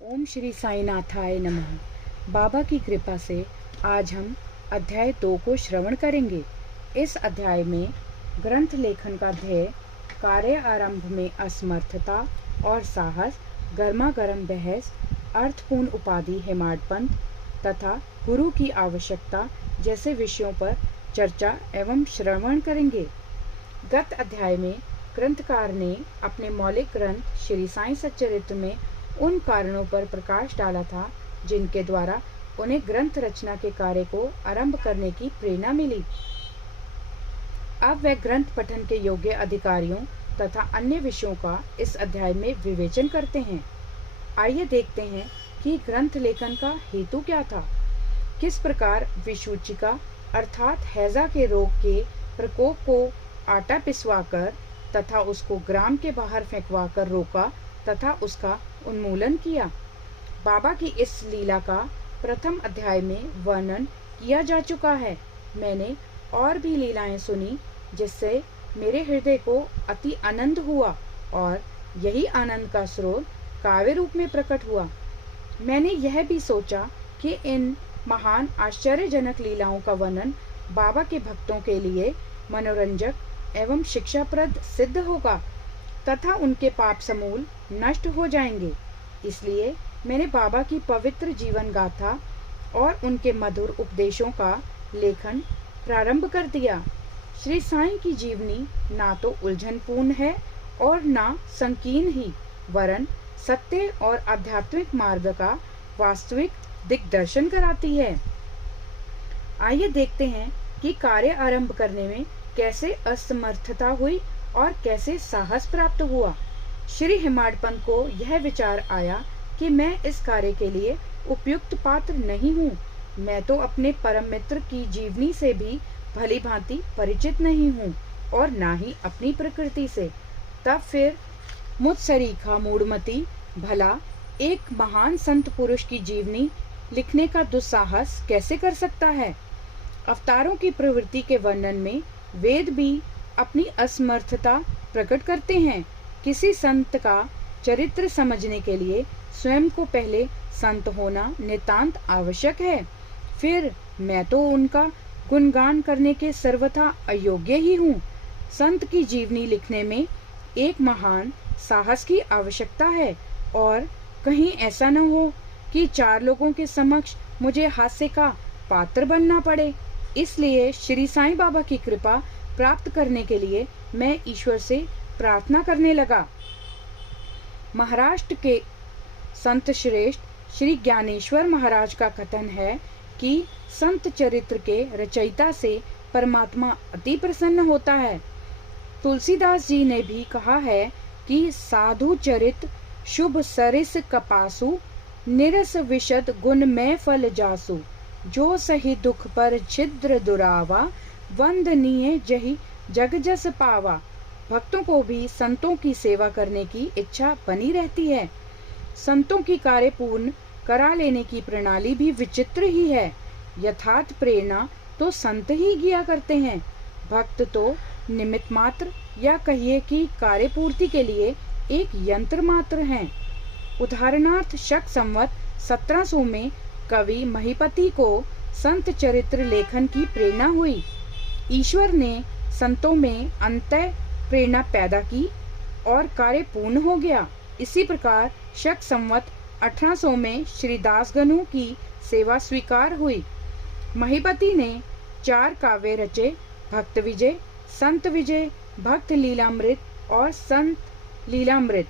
ओम श्री साईनाथाय नमः। बाबा की कृपा से आज हम अध्याय 2 को श्रवण करेंगे। इस अध्याय में ग्रंथ लेखन का ध्येय, कार्य आरंभ में असमर्थता और साहस, गर्मा गर्म बहस, अर्थपूर्ण उपाधि हेमाडपंथ तथा गुरु की आवश्यकता जैसे विषयों पर चर्चा एवं श्रवण करेंगे। गत अध्याय में ग्रंथकार ने अपने मौलिक ग्रंथ श्री साई सच्चरित्र में उन कारणों पर प्रकाश डाला था जिनके द्वारा उन्हें ग्रंथ रचना के कार्य को आरंभ करने की प्रेरणा मिली। अब वे ग्रंथ पठन के योग्य अधिकारियों तथा अन्य विषयों का इस अध्याय में विवेचन करते हैं। आइए देखते हैं कि ग्रंथ लेखन का हेतु क्या था। किस प्रकार विसूचिका अर्थात हैजा के रोग के प्रकोप को आटा पिसवाकर तथा उसको ग्राम के बाहर फेंकवाकर रोका तथा उसका उन्मूलन किया। बाबा की इस लीला का प्रथम अध्याय में वर्णन किया जा चुका है। मैंने और भी लीलाएं सुनी जिससे मेरे हृदय को अति आनंद हुआ और यही आनंद का स्रोत काव्य रूप में प्रकट हुआ। मैंने यह भी सोचा कि इन महान आश्चर्यजनक लीलाओं का वर्णन बाबा के भक्तों के लिए मनोरंजक एवं शिक्षाप्रद सिद्ध होगा तथा उनके पाप समूल नष्ट हो जाएंगे। इसलिए मैंने बाबा की पवित्र जीवन गाथा और उनके मधुर उपदेशों का लेखन प्रारंभ कर दिया। श्री साईं की जीवनी ना तो उलझनपूर्ण है और ना संकीर्ण ही, वरन सत्य और आध्यात्मिक मार्ग का वास्तविक दिग्दर्शन कराती है। आइए देखते हैं कि कार्य आरंभ करने में कैसे असमर्थता हुई और कैसे साहस प्राप्त हुआ। श्री हेमाडपंथ को यह विचार आया कि मैं इस कार्य के लिए उपयुक्त पात्र नहीं हूँ। मैं तो अपने परम मित्र की जीवनी से भी भली भांति परिचित नहीं हूँ और ना ही अपनी प्रकृति से। तब फिर मुझ सरीखा मूढ़मती भला एक महान संत पुरुष की जीवनी लिखने का दुस्साहस कैसे कर सकता है। अवतारों की प्रवृत्ति के वर्णन में वेद भी अपनी असमर्थता प्रकट करते हैं। किसी संत का चरित्र समझने के लिए स्वयं को पहले संत होना नितांत आवश्यक है। फिर मैं तो उनका गुणगान करने के सर्वथा अयोग्य ही हूँ। संत की जीवनी लिखने में एक महान साहस की आवश्यकता है और कहीं ऐसा न हो कि 4 लोगों के समक्ष मुझे हास्य का पात्र बनना पड़े। इसलिए श्री साईं बाबा की कृपा प्राप्त करने के लिए मैं ईश्वर से प्रार्थना करने लगा। महाराष्ट्र के संत श्रेष्ठ श्री ज्ञानेश्वर महाराज का कथन है कि संत चरित्र के रचयिता से परमात्मा अति प्रसन्न होता है। तुलसीदास जी ने भी कहा है कि साधु चरित शुभ सरिस कपासु, निरस विशद गुण में फल जासु, जो सही दुख पर छिद्र दुरावा, वंदनीय जही जग जस पावा। भक्तों को भी संतों की सेवा करने की इच्छा बनी रहती है। संतों की कार्य पूर्ण करा लेने की प्रणाली भी विचित्र ही है। यथार्थ प्रेरणा तो संत ही किया करते हैं, भक्त तो निमित्त मात्र या कहिए कि कार्य पूर्ति के लिए एक यंत्र मात्र हैं। उदाहरणार्थ शक संवत 1700 में कवि महीपति को संत चरित्र लेखन की प्रेरणा हुई। ईश्वर ने संतों में अंतः प्रेरणा पैदा की और कार्य पूर्ण हो गया। इसी प्रकार शक संवत 1800 में श्री दासगनु की सेवा स्वीकार हुई। महीपति ने 4 काव्य रचे, भक्त विजय, संत विजय, भक्त लीलामृत और संत लीलामृत,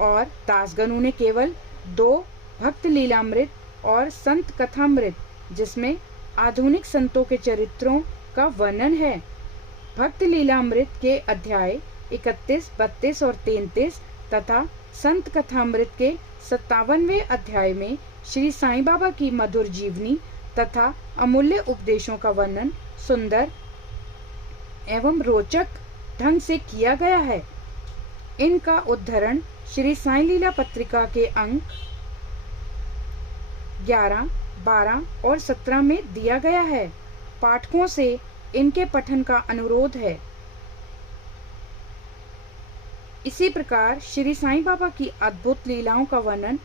और दासगनु ने केवल 2, भक्त लीलामृत और संत कथामृत, जिसमें आधुनिक संतों के चरित्रों का वर्णन है। भक्त लीलामृत के अध्याय 31, 32 और 33 तथा संत कथामृत के 57वें अध्याय में श्री साईं बाबा की मधुर जीवनी तथा अमूल्य उपदेशों का वर्णन सुंदर एवं रोचक ढंग से किया गया है। इनका उद्धरण श्री साईं लीला पत्रिका के अंक 11, 12 और 17 में दिया गया है। पाठकों से इनके पठन का अनुरोध है। इसी प्रकार श्री साईं बाबा की अद्भुत लीलाओं का वर्णन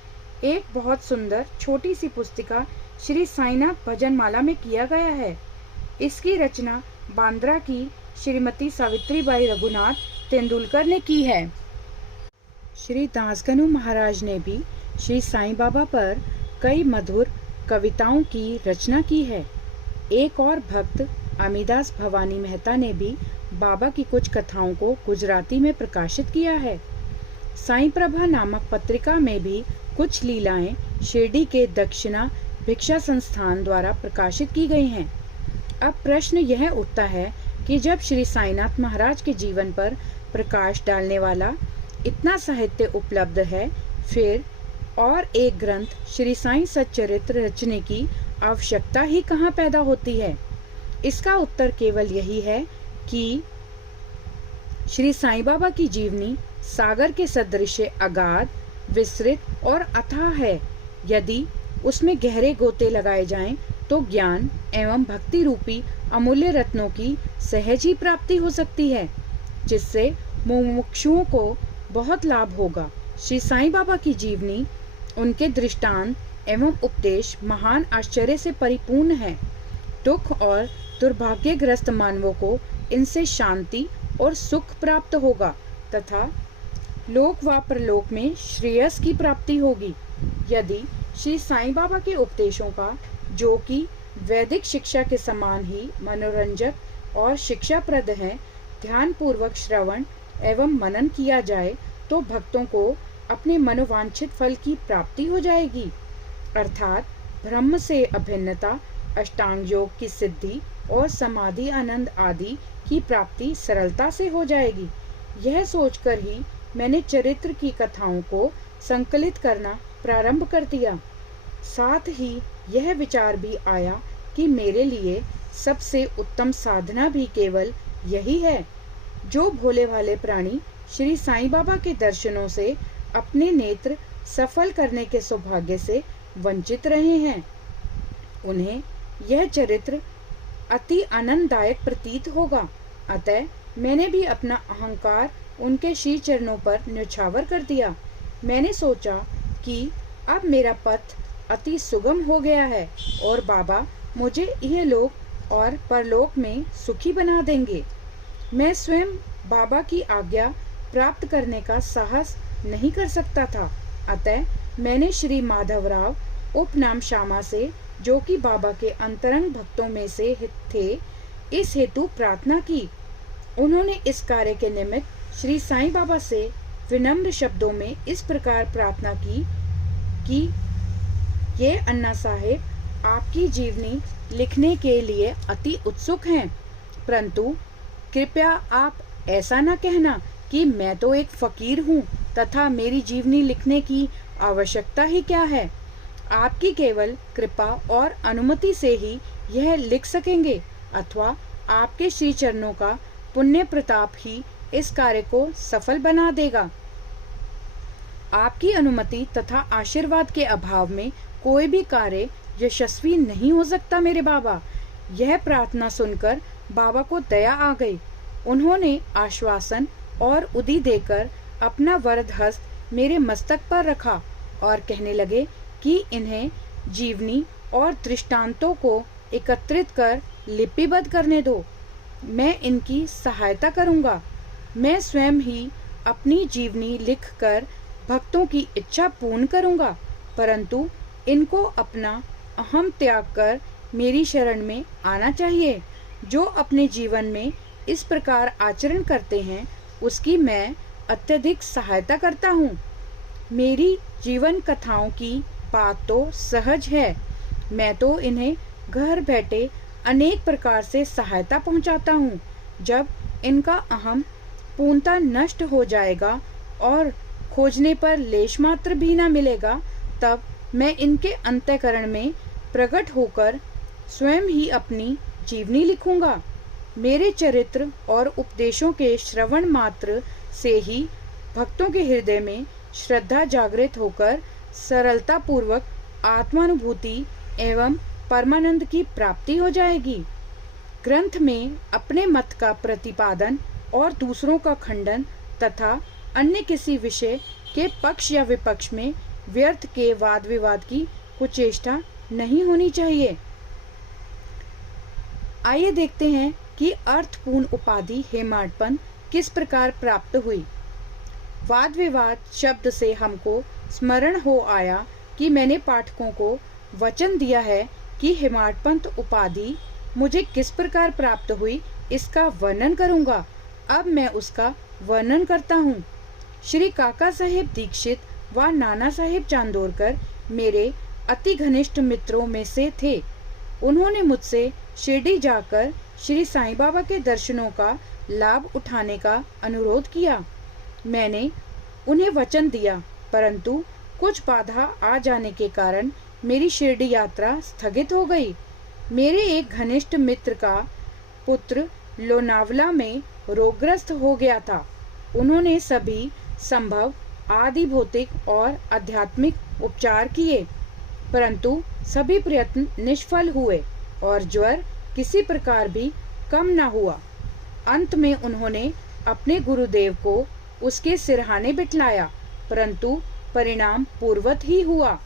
एक बहुत सुंदर छोटी सी पुस्तिका श्री साईनाथ भजनमाला में किया गया है। इसकी रचना बांद्रा की श्रीमती सावित्रीबाई रघुनाथ तेंदुलकर ने की है। श्री दासगनु महाराज ने भी श्री साईं बाबा पर कई मधुर कविताओं की रचना की है। एक और भक्त अमीदास भवानी मेहता ने भी बाबा की कुछ कथाओं को गुजराती में प्रकाशित किया है। साईं प्रभा नामक पत्रिका में भी कुछ लीलाएं शिरडी के दक्षिणा भिक्षा संस्थान द्वारा प्रकाशित की गई हैं। अब प्रश्न यह उठता है कि जब श्री साईनाथ महाराज के जीवन पर प्रकाश डालने वाला इतना साहित्य उपलब्ध है, फिर और एक ग्रंथ श्री साईं सच्चरित्र रचने की आवश्यकता ही कहाँ पैदा होती है। इसका उत्तर केवल यही है कि श्री साईं बाबा की जीवनी सागर के सदृश अगाध, विस्तृत और अथाह है। यदि उसमें गहरे गोते लगाए जाएं, तो ज्ञान एवं भक्ति रूपी अमूल्य रत्नों की सहज ही प्राप्ति हो सकती है, जिससे मुमुक्षुओं को बहुत लाभ होगा। श्री साईं बाबा की जीवनी, उनके दृष्टांत एवं उपदेश महान आश्चर्य से परिपूर्ण है। दुख और दुर्भाग्यग्रस्त मानवों को इनसे शांति और सुख प्राप्त होगा तथा लोक व परलोक में श्रेयस की प्राप्ति होगी। यदि श्री साईं बाबा के उपदेशों का, जो कि वैदिक शिक्षा के समान ही मनोरंजक और शिक्षाप्रद है, ध्यान पूर्वक श्रवण एवं मनन किया जाए, तो भक्तों को अपने मनोवांछित फल की प्राप्ति हो जाएगी, अर्थात ब्रह्म से अभिन्नता, अष्टांग योग की सिद्धि और समाधि आनंद आदि की प्राप्ति सरलता से हो जाएगी। यह सोचकर ही मैंने चरित्र की कथाओं को संकलित करना प्रारंभ कर दिया। साथ ही यह विचार भी आया कि मेरे लिए सबसे उत्तम साधना भी केवल यही है। जो भोले भाले प्राणी श्री साईं बाबा के दर्शनों से अपने नेत्र सफल करने के सौभाग्य से वंचित रहे हैं, उन्हें यह चरित्र अति आनंददायक प्रतीत होगा। अतः मैंने भी अपना अहंकार उनके श्री चरणों पर न्यौछावर कर दिया। मैंने सोचा कि अब मेरा पथ अति सुगम हो गया है और बाबा मुझे यह लोक और परलोक में सुखी बना देंगे। मैं स्वयं बाबा की आज्ञा प्राप्त करने का साहस नहीं कर सकता था। अतः मैंने श्री माधवराव उपनाम श्यामा से, जो कि बाबा के अंतरंग भक्तों में से थे, इस हेतु प्रार्थना की। उन्होंने इस कार्य के निमित्त श्री साईं बाबा से विनम्र शब्दों में इस प्रकार प्रार्थना की कि ये अन्ना साहेब आपकी जीवनी लिखने के लिए अति उत्सुक हैं, परंतु कृपया आप ऐसा न कहना कि मैं तो एक फकीर हूँ तथा मेरी जीवनी लिखने की आवश्यकता ही क्या है। आपकी केवल कृपा और अनुमति से ही यह लिख सकेंगे, अथवा आपके श्री चरणों का पुण्य प्रताप ही इस कार्य को सफल बना देगा। आपकी अनुमति तथा आशीर्वाद के अभाव में कोई भी कार्य यशस्वी नहीं हो सकता मेरे बाबा। यह प्रार्थना सुनकर बाबा को दया आ गई। उन्होंने आश्वासन और उदी देकर अपना वरद हस्त मेरे मस्तक पर रखा और कहने लगे कि इन्हें जीवनी और दृष्टांतों को एकत्रित कर लिपिबद्ध करने दो। मैं इनकी सहायता करूंगा। मैं स्वयं ही अपनी जीवनी लिखकर भक्तों की इच्छा पूर्ण करूंगा, परंतु इनको अपना अहम त्याग कर मेरी शरण में आना चाहिए। जो अपने जीवन में इस प्रकार आचरण करते हैं, उसकी मैं अत्यधिक सहायता करता हूँ। मेरी जीवन कथाओं की बात तो सहज है। मैं तो इन्हें घर बैठे अनेक प्रकार से सहायता पहुँचाता हूँ। जब इनका अहम पूर्णतः नष्ट हो जाएगा और खोजने पर लेश मात्र भी न मिलेगा, तब मैं इनके अंतःकरण में प्रकट होकर स्वयं ही अपनी जीवनी लिखूंगा। मेरे चरित्र और उपदेशों के श्रवण मात्र से ही भक्तों के हृदय में श्रद्धा जागृत होकर सरलता पूर्वक आत्मानुभूति एवं परमानंद की प्राप्ति हो जाएगी। ग्रंथ में अपने मत का प्रतिपादन और दूसरों का खंडन तथा अन्य किसी विषय के पक्ष या विपक्ष में व्यर्थ के वाद विवाद की कुचेष्टा नहीं होनी चाहिए। आइए देखते हैं कि अर्थपूर्ण उपाधि हेमाडपंत किस प्रकार प्राप्त हुई। वाद विवाद शब्द से हमको स्मरण हो आया कि मैंने पाठकों को वचन दिया है कि हेमाडपंत उपाधि मुझे किस प्रकार प्राप्त हुई इसका वर्णन करूंगा। अब मैं उसका वर्णन करता हूँ। श्री काका साहेब दीक्षित व नाना साहेब चांदोरकर मेरे अति घनिष्ठ मित्रों में से थे। उन्होंने मुझसे शिरडी जाकर श्री साईं बाबा के दर्शनों का लाभ उठाने का अनुरोध किया। मैंने उन्हें वचन दिया, परंतु कुछ बाधा आ जाने के कारण मेरी शिरडी यात्रा स्थगित हो गई। मेरे एक घनिष्ठ मित्र का पुत्र लोनावला में रोगग्रस्त हो गया था। उन्होंने सभी संभव आदि भौतिक और आध्यात्मिक उपचार किए, परंतु सभी प्रयत्न निष्फल हुए और ज्वर किसी प्रकार भी कम न हुआ। अंत में उन्होंने अपने गुरुदेव को उसके सिरहाने बिठलाया, परंतु परिणाम पूर्वत ही हुआ।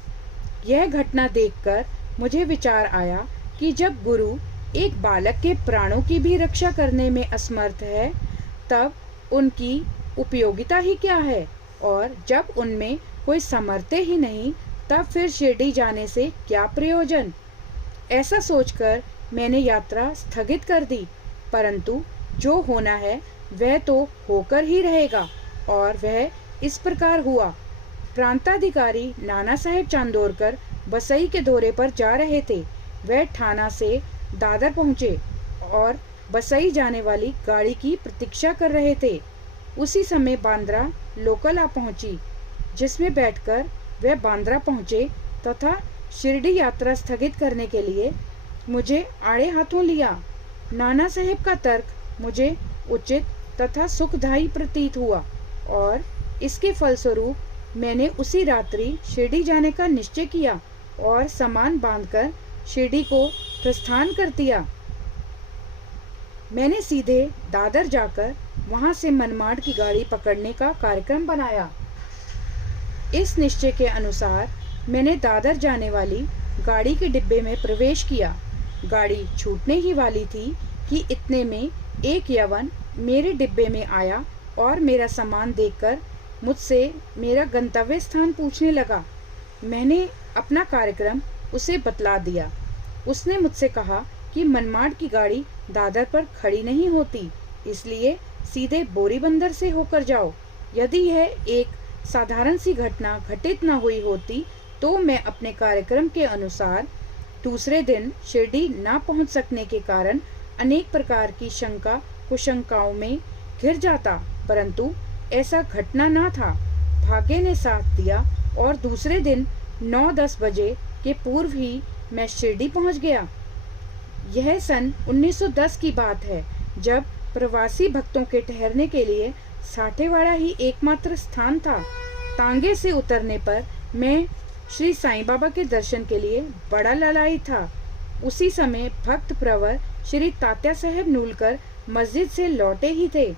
यह घटना देखकर मुझे विचार आया कि जब गुरु एक बालक के प्राणों की भी रक्षा करने में असमर्थ है, तब उनकी उपयोगिता ही क्या है, और जब उनमें कोई सामर्थ्य ही नहीं, तब फिर शिरडी जाने से क्या प्रयोजन। ऐसा सोचकर मैंने यात्रा स्थगित कर दी, परंतु जो होना है वह तो होकर ही रहेगा, और वह इस प्रकार हुआ। प्रांताधिकारी नाना साहेब चांदोरकर बसई के दौरे पर जा रहे थे। वह ठाणा से दादर पहुँचे और बसई जाने वाली गाड़ी की प्रतीक्षा कर रहे थे। उसी समय बांद्रा लोकल आ पहुंची, जिसमें बैठकर वह बांद्रा पहुंचे तथा शिरडी यात्रा स्थगित करने के लिए मुझे आड़े हाथों लिया। नाना साहेब का तर्क मुझे उचित तथा सुखदायी प्रतीत हुआ और इसके फलस्वरूप मैंने उसी रात्रि शिरडी जाने का निश्चय किया और सामान बांधकर शिरडी को प्रस्थान कर दिया। मैंने सीधे दादर जाकर वहां से मनमाड की गाड़ी पकड़ने का कार्यक्रम बनाया। इस निश्चय के अनुसार मैंने दादर जाने वाली गाड़ी के डिब्बे में प्रवेश किया। गाड़ी छूटने ही वाली थी कि इतने में एक यवन मेरे डिब्बे में आया और मेरा सामान देखकर मुझसे मेरा गंतव्य स्थान पूछने लगा। मैंने अपना कार्यक्रम उसे बतला दिया। उसने मुझसे कहा कि मनमाड की गाड़ी दादर पर खड़ी नहीं होती, इसलिए सीधे बोरीबंदर से होकर जाओ। यदि यह एक साधारण सी घटना घटित न हुई होती तो मैं अपने कार्यक्रम के अनुसार दूसरे दिन शिरडी न पहुंच सकने के कारण अनेक प्रकार की शंका कुशंकाओं में घिर जाता, परंतु ऐसा घटना न था। भाग्य ने साथ दिया और दूसरे दिन 9-10 बजे के पूर्व ही मैं शिरडी पहुंच गया। यह सन 1910 की बात है, जब प्रवासी भक्तों के ठहरने के लिए साठेवाड़ा ही एकमात्र स्थान था। तांगे से उतरने पर मैं श्री साईं बाबा के दर्शन के लिए बड़ा लालायित था। उसी समय भक्त प्रवर श्री तात्या साहेब नूलकर मस्जिद से लौटे ही थे।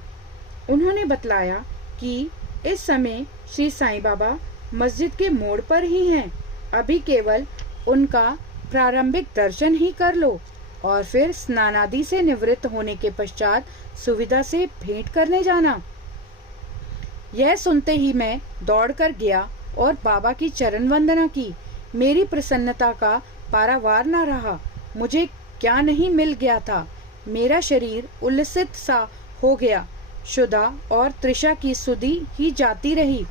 उन्होंने बतलाया कि इस समय श्री साईं बाबा मस्जिद के मोड़ पर ही हैं। अभी केवल उनका प्रारंभिक दर्शन ही कर लो और फिर स्नानादि से निवृत्त होने के पश्चात सुविधा से भेंट करने जाना। यह सुनते ही मैं दौड़कर गया और बाबा की चरण वंदना की। मेरी प्रसन्नता का पारावार न रहा। मुझे क्या नहीं मिल गया था। मेरा शरीर उल्लसित सा हो गया। शुदा और तृषा की सुधि ही जाती रही।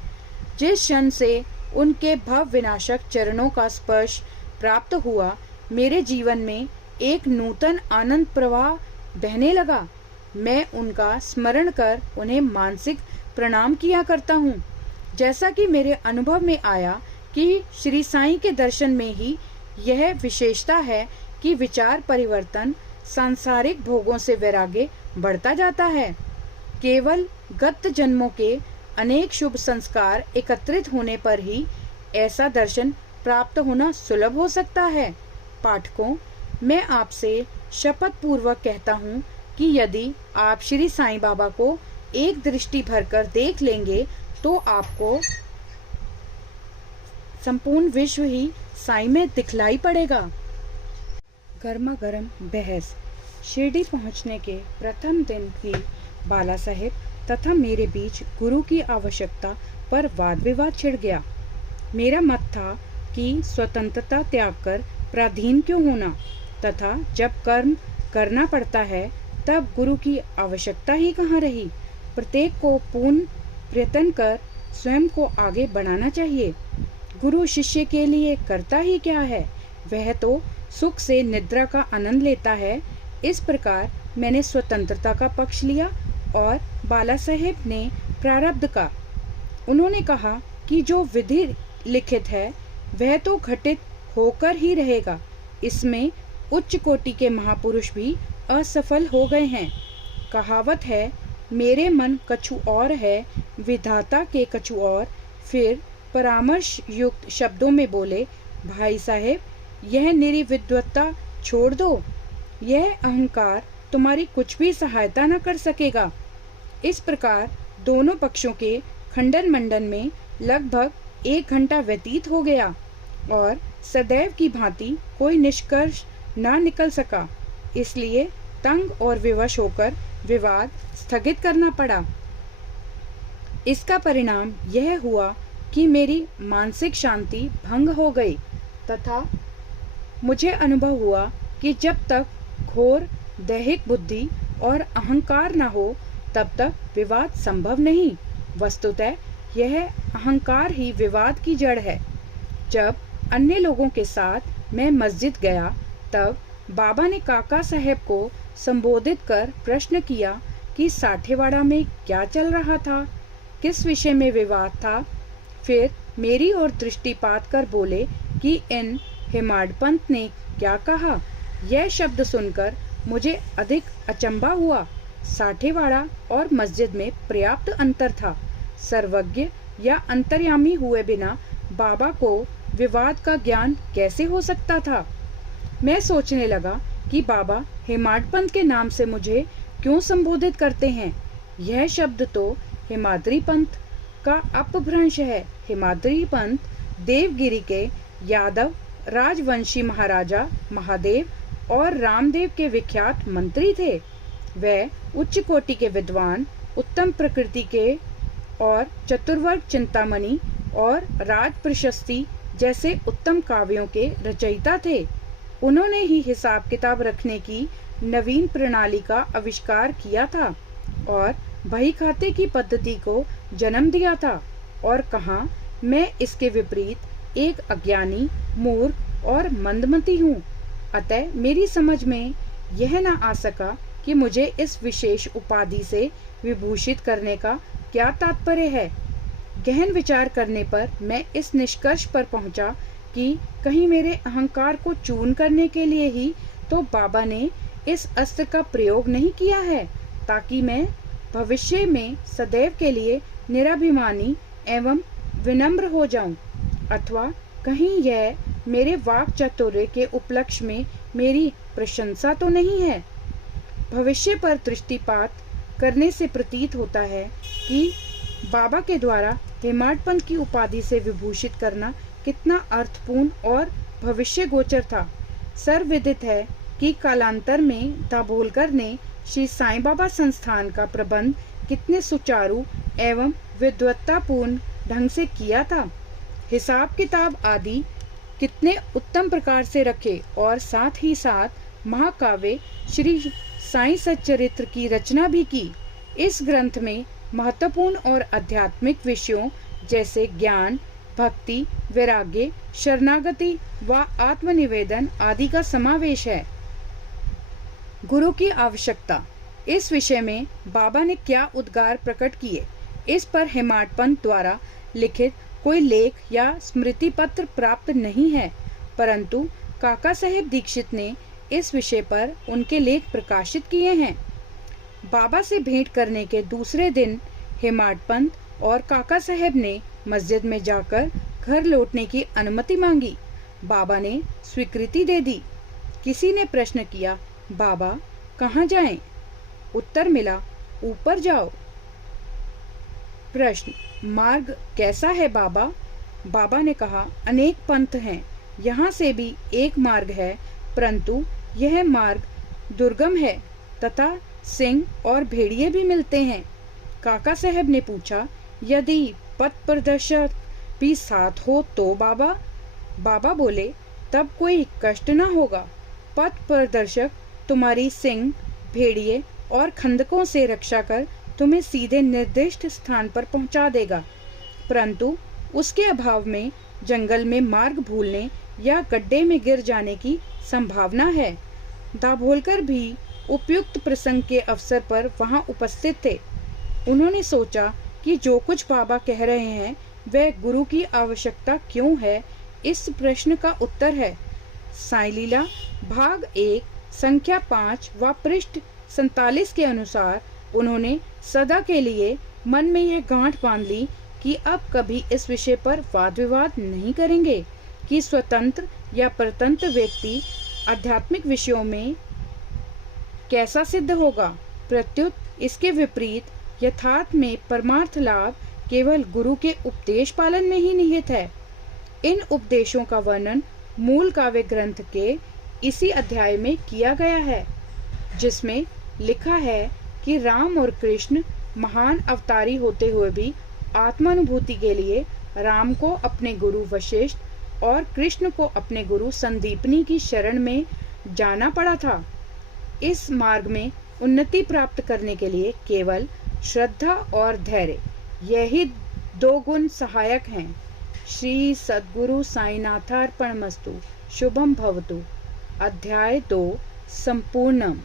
जिस क्षण से उनके भव विनाशक चरणों का स्पर्श प्राप्त हुआ, मेरे जीवन में एक नूतन आनंद प्रवाह बहने लगा। मैं उनका स्मरण कर उन्हें मानसिक प्रणाम किया करता हूँ। जैसा कि मेरे अनुभव में आया कि श्री साईं के दर्शन में ही यह विशेषता है कि विचार परिवर्तन सांसारिक भोगों से वैराग्य बढ़ता जाता है। केवल गत जन्मों के अनेक शुभ संस्कार एकत्रित होने पर ही ऐसा दर्शन प्राप्त होना सुलभ हो सकता है। पाठकों, मैं आपसे शपथ पूर्वक कहता हूँ कि यदि आप श्री साईं बाबा को एक दृष्टि भरकर देख लेंगे तो आपको संपूर्ण विश्व ही साई में दिखलाई पड़ेगा। गर्मा गर्म बहस। शिरडी पहुंचने के प्रथम दिन ही बाला साहेब तथा मेरे बीच गुरु की आवश्यकता पर वाद विवाद छिड़ गया। मेरा मत था कि स्वतंत्रता त्याग कर पराधीन क्यों होना, तथा जब कर्म करना पड़ता है तब गुरु की आवश्यकता ही कहाँ रही। प्रत्येक को पूर्ण प्रयत्न कर स्वयं को आगे बढ़ाना चाहिए। गुरु शिष्य के लिए करता ही क्या है, वह तो सुख से निद्रा का आनंद लेता है। इस प्रकार मैंने स्वतंत्रता का पक्ष लिया और बाला साहेब ने प्रारब्ध का। उन्होंने कहा कि जो विधि लिखित है वह तो घटित होकर ही रहेगा। इसमें उच्च कोटि के महापुरुष भी असफल हो गए हैं। कहावत है, मेरे मन कछु और है, विधाता के कछु और। फिर परामर्श युक्त शब्दों में बोले, भाई साहेब, यह निर्विद्वत्ता छोड़ दो। यह अहंकार तुम्हारी कुछ भी सहायता न कर सकेगा। इस प्रकार दोनों पक्षों के खंडन मंडन में लगभग 1 घंटा व्यतीत हो गया और सदैव की भांति कोई निष्कर्ष ना निकल सका। इसलिए तंग और विवश होकर विवाद स्थगित करना पड़ा। इसका परिणाम यह हुआ कि मेरी मानसिक शांति भंग हो गई तथा मुझे अनुभव हुआ कि जब तक घोर दैहिक बुद्धि और अहंकार न हो तब तक विवाद संभव नहीं। वस्तुतः यह अहंकार ही विवाद की जड़ है। जब अन्य लोगों के साथ मैं मस्जिद गया तब बाबा ने काका साहेब को संबोधित कर प्रश्न किया कि साठेवाड़ा में क्या चल रहा था, किस विषय में विवाद था। फिर मेरी ओर दृष्टिपात कर बोले कि इन हेमाडपंत ने क्या कहा। यह शब्द सुनकर मुझे अधिक अचंभा हुआ। साठेवाड़ा और मस्जिद में पर्याप्त अंतर था। सर्वज्ञ या अंतर्यामी हुए बिना बाबा को विवाद का ज्ञान कैसे हो सकता था। मैं सोचने लगा कि बाबा हेमाडपंत के नाम से मुझे क्यों संबोधित करते हैं। यह शब्द तो हेमाद्री पंथ का अपभ्रंश है। हेमाद्री पंथ देवगिरी के यादव राजवंशी महाराजा महादेव और रामदेव के विख्यात मंत्री थे। वह उच्च कोटि के विद्वान, उत्तम प्रकृति के और चतुर्वर्ग चिंतामणि और राज प्रशस्ति जैसे उत्तम काव्यों के रचयिता थे। उन्होंने ही हिसाब किताब रखने की नवीन प्रणाली का आविष्कार किया था और बही खाते की पद्धति को जन्म दिया था। और कहा, मैं इसके विपरीत एक अज्ञानी, मूर्ख और मंदमती हूँ। अतः मेरी समझ में यह न आ सका कि मुझे इस विशेष उपाधि से विभूषित करने का क्या तात्पर्य है। गहन विचार करने पर मैं इस निष्कर्ष पर पहुंचा कि कहीं मेरे अहंकार को चूर्ण करने के लिए ही तो बाबा ने इस अस्त्र का प्रयोग नहीं किया है, ताकि मैं भविष्य में सदैव के लिए निराभिमानी एवं विनम्र हो जाऊं, अथवा कहीं यह मेरे वाक चातुर्य के उपलक्ष्य में मेरी प्रशंसा तो नहीं है। भविष्य पर दृष्टिपात करने से प्रतीत होता है कि बाबा के द्वारा हेमाडपंत की उपाधि से विभूषित करना कितना अर्थपूर्ण और भविष्य गोचर था। सर्वविदित है कि कालांतर में दाभोलकर ने श्री साईं बाबा संस्थान का प्रबंध कितने सुचारू एवं विद्वत्तापूर्ण ढंग से किया था। हिसाब किताब आदि कितने उत्तम प्रकार से रखे और साथ ही साथ महाकाव्य श्री साईं सच्चरित्र की रचना भी की। इस ग्रंथ में महत्वपूर्ण और आध्यात्मिक विषयों जैसे ज्ञान, भक्ति, वैराग्य, शरणागति व आत्मनिवेदन आदि का समावेश है। गुरु की आवश्यकता। इस विषय में बाबा ने क्या उद्गार प्रकट किए, इस पर हेमाडपंत द्वारा लिखित कोई लेख या स्मृति पत्र प्राप्त नहीं है, परंतु काका साहेब दीक्षित ने इस विषय पर उनके लेख प्रकाशित किए हैं। बाबा से भेंट करने के दूसरे दिन हेमाडपंत और काका साहेब ने मस्जिद में जाकर घर लौटने की अनुमति मांगी। बाबा ने स्वीकृति दे दी। किसी ने प्रश्न किया, बाबा कहाँ जाएं? उत्तर मिला, ऊपर जाओ। प्रश्न, मार्ग कैसा है बाबा? बाबा ने कहा, अनेक पंथ हैं, यहाँ से भी एक मार्ग है, परंतु यह मार्ग दुर्गम है तथा सिंह और भेड़िए भी मिलते हैं। काका साहब ने पूछा, यदि पथ प्रदर्शक भी साथ हो तो बाबा? बाबा बोले, तब कोई कष्ट न होगा। पथ प्रदर्शक तुम्हारी सिंह, भेड़िए और खंदकों से रक्षा कर तुम्हें सीधे निर्दिष्ट स्थान पर पहुंचा देगा, परंतु उसके अभाव में जंगल में मार्ग भूलने या गड्ढे में गिर जाने की संभावना है। दाभोलकर भी उपयुक्त प्रसंग के अवसर पर वहां उपस्थित थे। उन्होंने सोचा कि जो कुछ बाबा कह रहे हैं वह गुरु की आवश्यकता क्यों है, इस प्रश्न का उत्तर है। साई लीला भाग 1 संख्या 5 व पृष्ठ 47 के अनुसार उन्होंने सदा के लिए मन में यह गांठ बांध ली कि अब कभी इस विषय पर वाद विवाद नहीं करेंगे कि स्वतंत्र या परतंत्र व्यक्ति आध्यात्मिक विषयों में कैसा सिद्ध होगा। प्रत्युत इसके विपरीत यथार्थ में परमार्थ लाभ केवल गुरु के उपदेश पालन में ही निहित है। इन उपदेशों का वर्णन मूल काव्य ग्रंथ के इसी अध्याय में किया गया है, जिसमें लिखा है कि राम और कृष्ण महान अवतारी होते हुए भी आत्मानुभूति के लिए राम को अपने गुरु वशिष्ठ और कृष्ण को अपने गुरु संदीपनी की शरण में जाना पड़ा था। इस मार्ग में उन्नति प्राप्त करने के लिए केवल श्रद्धा और धैर्य, यही 2 गुण सहायक हैं। श्री सद्गुरु साईनाथार्पणमस्तु। शुभम भवतु। अध्याय 2 संपूर्णम।